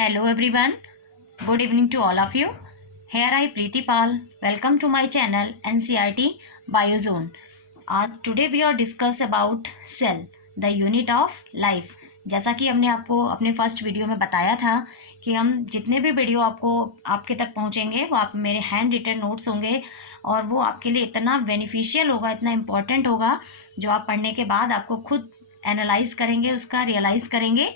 Hello everyone. Good evening to all of you. Here I Preeti Pal. Welcome to my channel NCERT Biozone. आज today we are discuss about cell, the unit of life. जैसा कि हमने आपको अपने first video में बताया था कि हम जितने भी वीडियो आपके तक पहुंचेंगे वो आप मेरे हैंड रिटन नोट्स होंगे और वो आपके लिए इतना बेनिफिशियल होगा, इतना इम्पोर्टेंट होगा जो आप पढ़ने के बाद आपको खुद एनालाइज करेंगे, उसका रियलाइज़ करेंगे।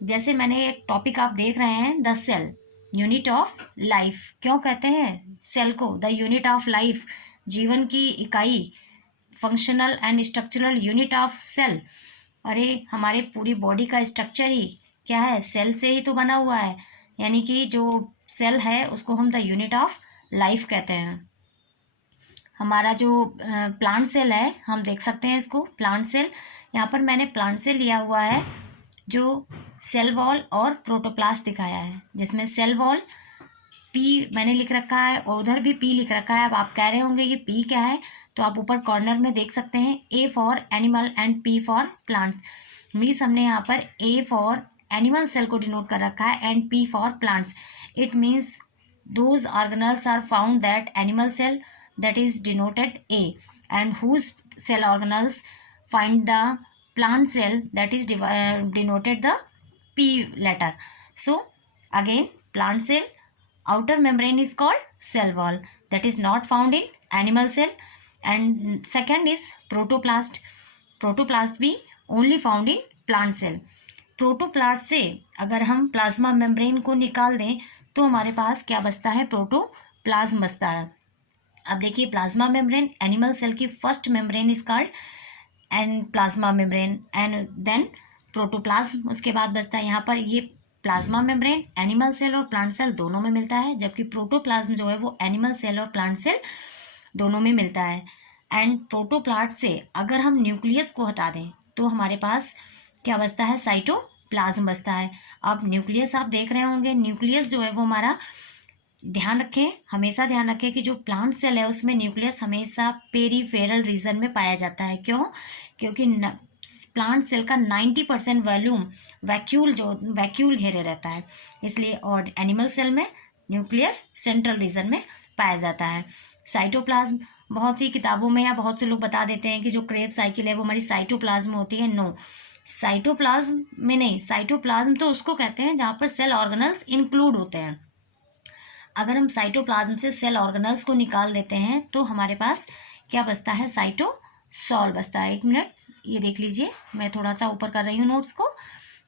जैसे मैंने एक टॉपिक आप देख रहे हैं, the cell unit of life. क्यों कहते हैं सेल को द यूनिट ऑफ लाइफ, जीवन की इकाई, functional and structural unit of cell. अरे हमारे पूरी बॉडी का स्ट्रक्चर ही क्या है, सेल से ही तो बना हुआ है। यानी कि जो सेल है उसको हम द यूनिट ऑफ लाइफ कहते हैं। हमारा जो प्लांट सेल है, हम देख सकते हैं इसको प्लांट सेल। यहाँ पर मैंने प्लांट सेल लिया हुआ है जो सेल वॉल और प्रोटोप्लास्ट दिखाया है, जिसमें सेल वॉल पी मैंने लिख रखा है और उधर भी पी लिख रखा है। अब आप कह रहे होंगे ये पी क्या है, तो आप ऊपर कॉर्नर में देख सकते हैं A for animal and P for plant. Means हमने यहाँ पर ए फॉर एनिमल सेल को डिनोट कर रखा है and P for plants. It means those organelles are found that animal cell that is denoted A, and whose cell organelles find the plant cell that is denoted the P letter. So again, plant cell outer membrane is called cell wall, that is not found in animal cell. And second is protoplast. Protoplast भी only found in plant cell. Protoplast से अगर हम plasma membrane को निकाल दें तो हमारे पास क्या बचता है, प्रोटोप्लाज्म बचता है। अब देखिए प्लाज्मा मेम्ब्रेन, एनिमल सेल की first membrane is called and plasma membrane and then protoplasm. उसके बाद बचता है यहाँ पर ये प्लाज्मा मेम्ब्रेन एनिमल सेल और प्लांट सेल दोनों में मिलता है, जबकि प्रोटोप्लाज्म जो है वो एनिमल सेल और प्लांट सेल दोनों में मिलता है। एंड प्रोटोप्लास्ट से अगर हम न्यूक्लियस को हटा दें तो हमारे पास क्या बचता है, साइटोप्लाज्म बचता है। अब न्यूक्लियस आप देख रहे होंगे, न्यूक्लियस जो है वो हमारा, ध्यान रखें, हमेशा ध्यान रखें कि जो प्लांट सेल है उसमें न्यूक्लियस हमेशा पेरीफेरल रीजन में पाया जाता है। क्यों? क्योंकि प्लांट सेल का 90% वॉल्यूम वैक्यूल घेरे रहता है, इसलिए। और एनिमल सेल में न्यूक्लियस सेंट्रल रीजन में पाया जाता है। साइटोप्लाज्म, बहुत सी किताबों में या बहुत से लोग बता देते हैं कि जो क्रेब साइकिल है वो हमारी साइटोप्लाज्म होती है। नो, साइटोप्लाज्म में नहीं, साइटोप्लाज्म तो उसको कहते हैं जहाँ पर सेल ऑर्गेनल्स इंक्लूड होते हैं। अगर हम साइटोप्लाज्म से सेल ऑर्गेनल्स को निकाल देते हैं तो हमारे पास क्या बचता है, साइटोसॉल बचता है। एक मिनट, ये देख लीजिए, मैं थोड़ा सा ऊपर कर रही हूँ नोट्स को।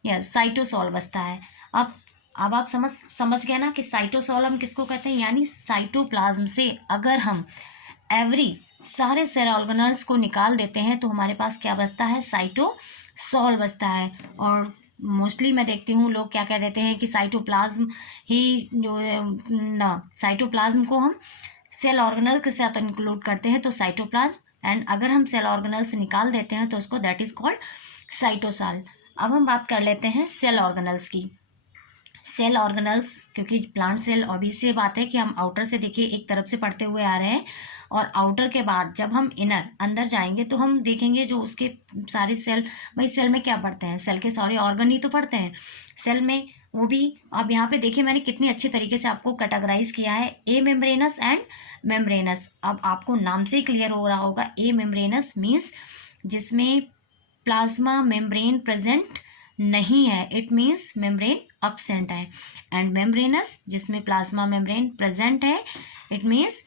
यस, साइटोसॉल बचता है। अब आप समझ गए ना कि साइटोसॉल हम किसको कहते हैं। यानी साइटोप्लाज्म से अगर हम सारे सेल ऑर्गेनल्स को निकाल देते हैं तो हमारे पास क्या बचता है, साइटोसॉल बचता है। और मोस्टली मैं देखती हूँ लोग क्या कह देते हैं कि साइटोप्लाज्म ही जो ना, साइटोप्लाज्म को हम सेल ऑर्गेनल के साथ इंक्लूड करते हैं तो साइटोप्लाज्म, एंड अगर हम सेल ऑर्गेनल से निकाल देते हैं तो उसको दैट इज कॉल्ड साइटोसॉल। अब हम बात कर लेते हैं सेल ऑर्गेनल्स की। सेल ऑर्गेनल्स, क्योंकि प्लांट सेल ऑब्वियस ये बात है कि हम आउटर से देखिए एक तरफ से पढ़ते हुए आ रहे हैं और आउटर के बाद जब हम अंदर जाएंगे तो हम देखेंगे जो उसके सारे सेल, भाई सेल में क्या पढ़ते हैं, सेल के सारे ऑर्गन ही तो पढ़ते हैं सेल में। वो भी अब यहाँ पे देखिए मैंने कितनी अच्छी तरीके से आपको कैटेगराइज किया है, ए मेम्ब्रेनस एंड मेम्ब्रेनस। अब आपको नाम से ही क्लियर हो रहा होगा, ए मेम्ब्रेनस मीन्स जिसमें प्लाज्मा मेम्ब्रेन प्रेजेंट नहीं है, इट मीन्स मेम्ब्रेन अब्सेंट है। एंड मेम्ब्रेनस जिसमें प्लाज्मा मेम्ब्रेन प्रेजेंट है, it means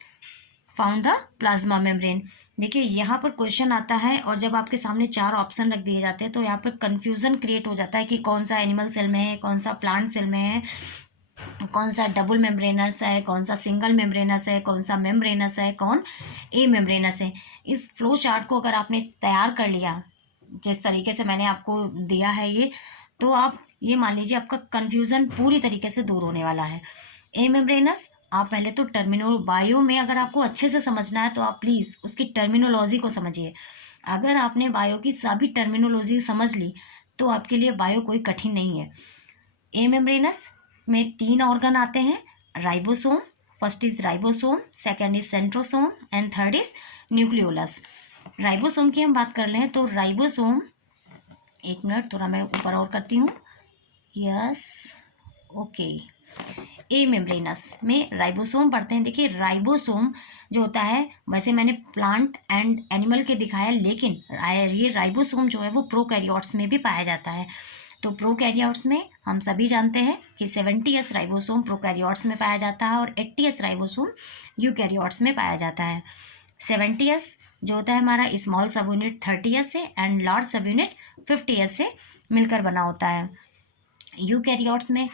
found the plasma membrane. देखिए यहाँ पर क्वेश्चन आता है और जब आपके सामने 4 ऑप्शन रख दिए जाते हैं तो यहाँ पर कन्फ्यूज़न क्रिएट हो जाता है कि कौन सा एनिमल सेल में है, कौन सा प्लांट सेल में है, कौन सा डबल मेम्ब्रेनस है, कौन सा सिंगल मेम्ब्रेनस है, कौन सा मेम्ब्रेनस है, कौन ए मेम्ब्रेनस है। इस फ्लो चार्ट को अगर आपने तैयार कर लिया जिस तरीके से मैंने आपको दिया है ये, तो आप ये मान लीजिए आपका कन्फ्यूज़न पूरी तरीके से दूर होने वाला है। ए मेम्ब्रेनस, आप पहले तो बायो में अगर आपको अच्छे से समझना है तो आप प्लीज़ उसकी टर्मिनोलॉजी को समझिए। अगर आपने बायो की सभी टर्मिनोलॉजी समझ ली तो आपके लिए बायो कोई कठिन नहीं है। ए मेम्ब्रेनस में 3 ऑर्गन आते हैं, ribosome, first is ribosome, second is centrosome and third is nucleolus. Ribosome की हम बात कर लें तो राइबोसोम, एक मिनट थोड़ा मैं ऊपर और करती हूँ, यस ओके, ए मेम्ब्रेनस में राइबोसोम पढ़ते हैं। देखिए राइबोसोम जो होता है, वैसे मैंने प्लांट एंड एनिमल के दिखाया, लेकिन ये राइबोसोम जो है वो प्रोकैरियोट्स में भी पाया जाता है। तो प्रोकैरियोट्स में हम सभी जानते हैं कि 70S राइबोसोम प्रोकैरियोट्स में पाया जाता है और 80S राइबोसोम यूकैरियोट्स में पाया जाता है। 70S जो होता है हमारा स्मॉल सब यूनिट 30S से एंड लार्ज सब यूनिट 50S से मिलकर बना होता है। यूकैरियोट्स में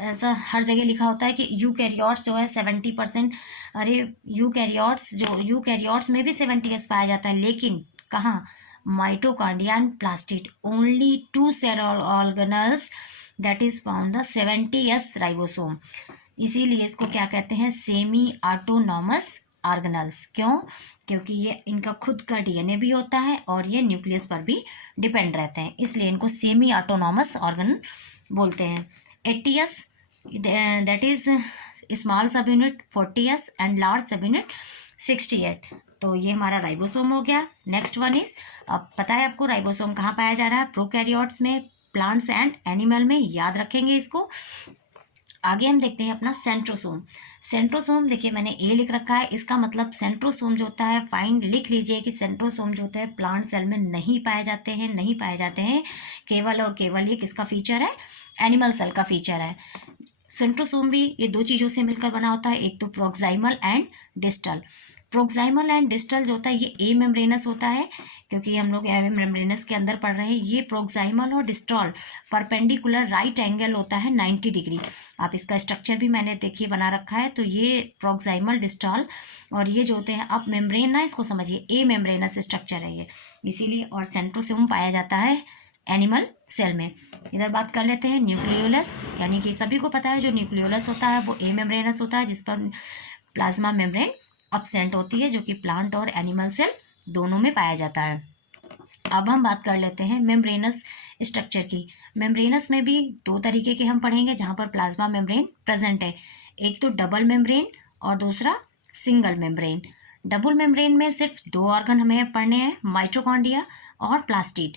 ऐसा हर जगह लिखा होता है कि यूकैरियोट्स जो है 70%, अरे यूकैरियोट्स में भी 70S पाया जाता है, लेकिन कहाँ, mitochondria and plastid, only 2 cell organelles that is found the 70S ribosome. इसीलिए इसको क्या कहते हैं, सेमी ऑटोनॉमस ऑर्गेनल्स। क्यों? क्योंकि ये इनका खुद का डीएनए भी होता है और ये न्यूक्लियस पर भी डिपेंड रहते हैं, इसलिए इनको सेमी ऑटोनॉमस ऑर्गन बोलते हैं। 80S दैट इज स्मॉल सब यूनिट 40S एंड लार्ज सब यूनिट 68। तो ये हमारा राइबोसोम हो गया। नेक्स्ट वन इज, अब पता है आपको राइबोसोम कहाँ पाया जा रहा है, प्रोकैरियोट्स में, प्लांट्स एंड एनिमल में, याद रखेंगे इसको। आगे हम देखते हैं अपना सेंट्रोसोम। सेंट्रोसोम देखिए मैंने ए लिख रखा है, इसका मतलब सेंट्रोसोम जो होता है, फाइंड लिख लीजिए कि सेंट्रोसोम जो होता है प्लांट सेल में नहीं पाए जाते हैं, केवल और केवल ये किसका फीचर है, एनिमल सेल का फीचर है। सेंट्रोसोम भी ये दो चीज़ों से मिलकर बना होता है, एक तो प्रोक्साइमल एंड डिस्टल। प्रोक्साइमल एंड डिस्टल जो होता है ये ए मेम्ब्रेनस होता है, क्योंकि हम लोग ए मेम्ब्रेनस के अंदर पढ़ रहे हैं। ये प्रोक्साइमल और डिस्टल परपेंडिकुलर राइट एंगल होता है 90 डिग्री। आप इसका स्ट्रक्चर भी मैंने देखिए बना रखा है। तो ये प्रोक्साइमल, डिस्टल और ये जो होते हैं, आप मेम्ब्रेन ना इसको समझिए, ए मेम्ब्रेनस स्ट्रक्चर है ये, इसीलिए। और सेंट्रोसोम पाया जाता है एनिमल सेल में। इधर बात कर लेते हैं न्यूक्लियोलस, यानी कि सभी को पता है जो न्यूक्लियोलस होता है वो ए मेम्ब्रेनस होता है, जिस पर प्लाज्मा मेम्ब्रेन अब्सेंट होती है, जो कि प्लांट और एनिमल सेल दोनों में पाया जाता है। अब हम बात कर लेते हैं मेम्ब्रेनस स्ट्रक्चर की। मेम्ब्रेनस में भी दो तरीके के हम पढ़ेंगे जहाँ पर प्लाज्मा मेम्ब्रेन प्रेजेंट है, एक तो डबल मेम्ब्रेन और दूसरा सिंगल मेम्ब्रेन। डबल मेम्ब्रेन में सिर्फ दो ऑर्गन हमें पढ़ने हैं, माइटोकॉन्ड्रिया और प्लास्टिड।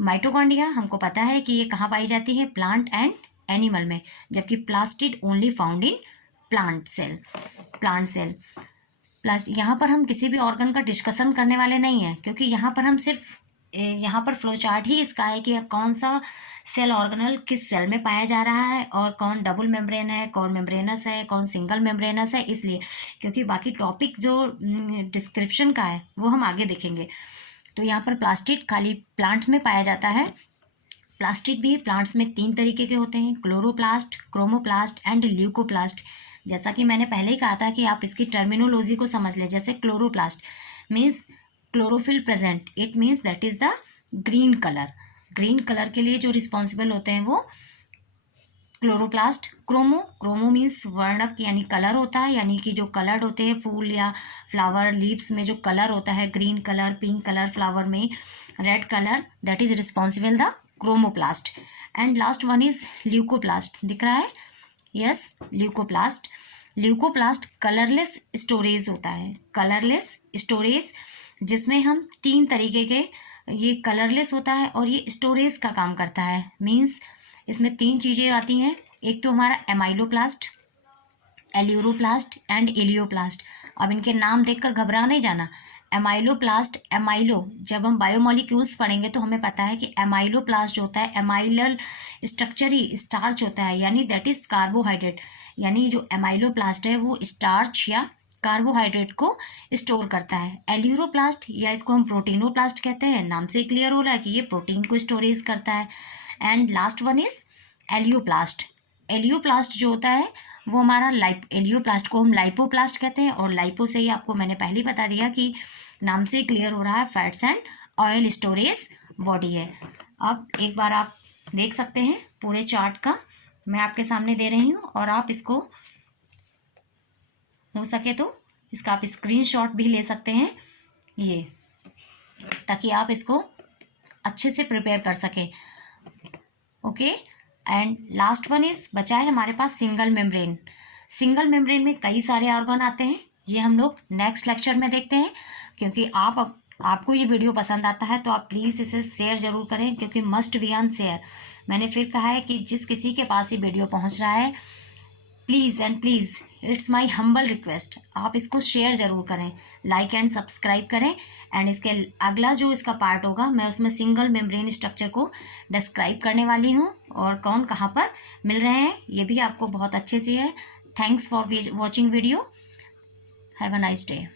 माइटोकॉन्ड्रिया हमको पता है कि ये कहाँ पाई जाती है, प्लांट एंड एनिमल में, जबकि plastid only found in plant cell. Plus यहाँ पर हम किसी भी ऑर्गन का डिस्कशन करने वाले नहीं हैं, क्योंकि यहाँ पर हम सिर्फ यहाँ पर फ्लो चार्ट ही इसका है कि कौन सा सेल ऑर्गेनल किस सेल में पाया जा रहा है और कौन डबल मेम्ब्रेन है, कौन मेम्ब्रेनस है, कौन सिंगल मेम्ब्रेनस है, इसलिए। क्योंकि बाकी टॉपिक जो डिस्क्रिप्शन का है वो हम आगे देखेंगे। तो यहाँ पर प्लास्टिड खाली प्लांट्स में पाया जाता है। प्लास्टिड भी प्लांट्स में 3 तरीके के होते हैं, क्लोरोप्लास्ट, क्रोमोप्लास्ट एंड ल्यूकोप्लास्ट। जैसा कि मैंने पहले ही कहा था कि आप इसकी टर्मिनोलॉजी को समझ लें। जैसे chloroplast means chlorophyll present, it means that is the green colour. Green colour के लिए जो रिस्पॉन्सिबल होते हैं वो क्लोरोप्लास्ट। क्रोमो मीन्स वर्णक यानी कलर होता है, यानी कि जो कलर्ड होते हैं फूल या फ्लावर लीव्स में जो कलर होता है, green colour, pink colour, flower में red colour, that is responsible the chromoplast. And last one is leucoplast, दिख रहा है, यस, ल्यूकोप्लास्ट कलरलेस स्टोरेज होता है, कलरलेस स्टोरेज, जिसमें हम 3 तरीके के, ये कलरलेस होता है और ये स्टोरेज का काम करता है। मीन्स इसमें 3 चीज़ें आती हैं, एक तो हमारा एमाइलोप्लास्ट, एल्यूरोप्लास्ट एंड एलियोप्लास्ट। अब इनके नाम देखकर घबरा नहीं जाना। एमाइलोप्लास्ट, एमाइलो, जब हम बायोमोलिक्यूल्स पढ़ेंगे तो हमें पता है कि एमाइलोप्लास्ट जो होता है, एमाइलल स्ट्रक्चर ही स्टार्च होता है, यानी दैट इज कार्बोहाइड्रेट। यानी जो एमाइलोप्लास्ट है वो स्टार्च या कार्बोहाइड्रेट को स्टोर करता है। एल्यूरोप्लास्ट या इसको हम प्रोटीनोप्लास्ट कहते हैं, नाम से क्लियर हो रहा है कि ये प्रोटीन को स्टोरेज करता है। And last one is elaioplast. Elaioplast जो होता है वो हमारा एलियोप्लास्ट को हम लाइपोप्लास्ट कहते हैं, और लाइपो से ही आपको मैंने पहले ही बता दिया कि नाम से क्लियर हो रहा है, fats and oil storage body है। अब एक बार आप देख सकते हैं पूरे चार्ट का मैं आपके सामने दे रही हूँ, और आप इसको हो सके तो इसका आप स्क्रीनशॉट भी ले सकते हैं, ये, ताकि आप इसको अच्छे से प्रिपेयर कर सकें। Okay, and last one is बचा है हमारे पास सिंगल मेम्ब्रेन। सिंगल मेम्ब्रेन में कई सारे ऑर्गन आते हैं, ये हम लोग नेक्स्ट लेक्चर में देखते हैं, क्योंकि आप आपको ये वीडियो पसंद आता है तो आप प्लीज़ इसे शेयर ज़रूर करें, क्योंकि मस्ट बी ऑन शेयर। मैंने फिर कहा है कि जिस किसी के पास ये वीडियो पहुंच रहा है, please and please, it's my humble request, आप इसको शेयर ज़रूर करें, लाइक एंड सब्सक्राइब करें। एंड इसके अगला जो इसका पार्ट होगा, मैं उसमें सिंगल मेम्ब्रेन स्ट्रक्चर को डिस्क्राइब करने वाली हूँ और कौन कहाँ पर मिल रहे हैं, ये भी आपको बहुत अच्छे से है। Thanks for watching video. Have a nice day.